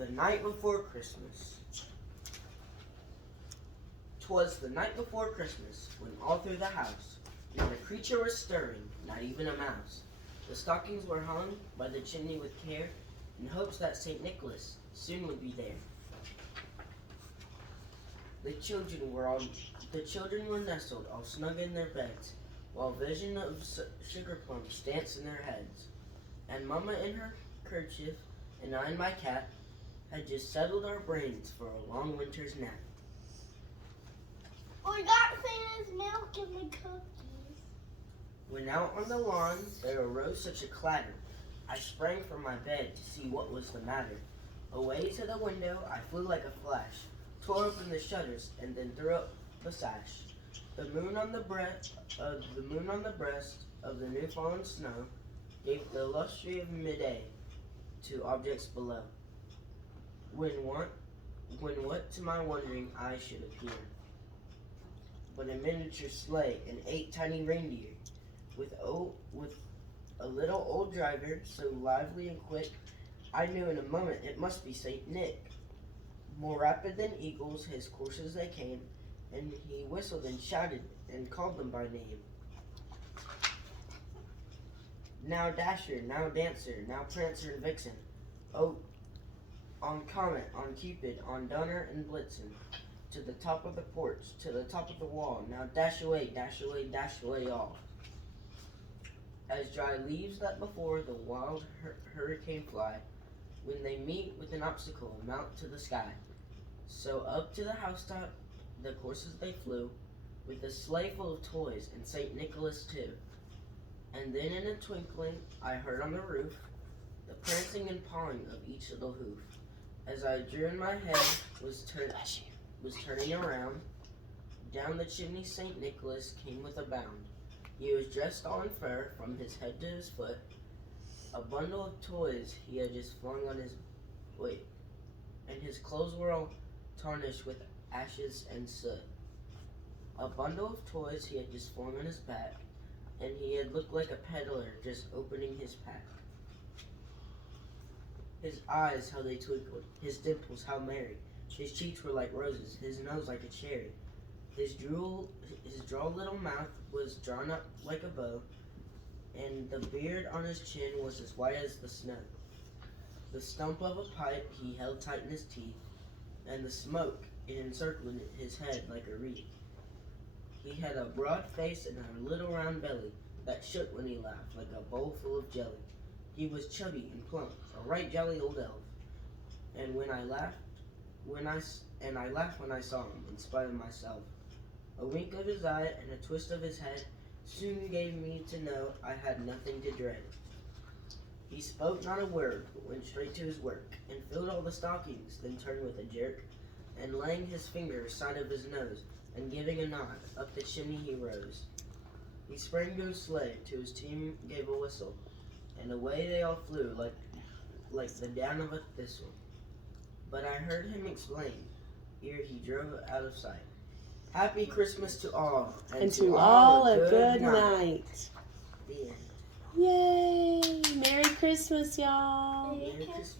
The night before Christmas. 'Twas the night before Christmas, when all through the house not a creature was stirring, not even a mouse. The stockings were hung by the chimney with care, in hopes that St. Nicholas soon would be there. The children were nestled all snug in their beds, while vision of sugar plums danced in their heads. And Mama in her kerchief, and I and my cat, had just settled our brains for a long winter's nap. We got Santa's milk and the cookies. When out on the lawn there arose such a clatter, I sprang from my bed to see what was the matter. Away to the window I flew like a flash, tore open the shutters, and then threw up the sash. The moon on the breast of the new fallen snow gave the lustre of midday to objects below. When what to my wondering eye should appear but a miniature sleigh and 8 tiny reindeer, with a little old driver, so lively and quick, I knew in a moment it must be Saint Nick. More rapid than eagles his coursers they came, and he whistled and shouted and called them by name. Now Dasher, now Dancer, now Prancer and Vixen, oh, on Comet, on Cupid, on Donner and Blitzen, to the top of the porch, to the top of the wall, now dash away, dash away, dash away all. As dry leaves that before the wild hurricane fly, when they meet with an obstacle, mount to the sky. So up to the housetop the coursers they flew, with a sleigh full of toys, and St. Nicholas too. And then in a twinkling I heard on the roof the prancing and pawing of each little hoof. As I drew in my head was turning around, down the chimney St. Nicholas came with a bound. He was dressed all in fur from his head to his foot. A bundle of toys he had just flung on his weight, and his clothes were all tarnished with ashes and soot. A bundle of toys he had just flung on his back, and he had looked like a peddler just opening his pack. His eyes, how they twinkled, his dimples, how merry. His cheeks were like roses, his nose like a cherry. His droll little mouth was drawn up like a bow, and the beard on his chin was as white as the snow. The stump of a pipe he held tight in his teeth, and the smoke it encircled his head like a wreath. He had a broad face and a little round belly that shook when he laughed like a bowl full of jelly. He was chubby and plump, a right jolly old elf, and I laughed when I saw him, in spite of myself. A wink of his eye and a twist of his head soon gave me to know I had nothing to dread. He spoke not a word, but went straight to his work, and filled all the stockings, then turned with a jerk, and laying his finger side of his nose, and giving a nod, up the chimney he rose. He sprang to his sleigh, to his team gave a whistle, and away they all flew like the down of a thistle. But I heard him explain, ere he drove out of sight. Happy Christmas to all, and to all a good night. The end. Yay! Merry Christmas, y'all. Merry Christmas.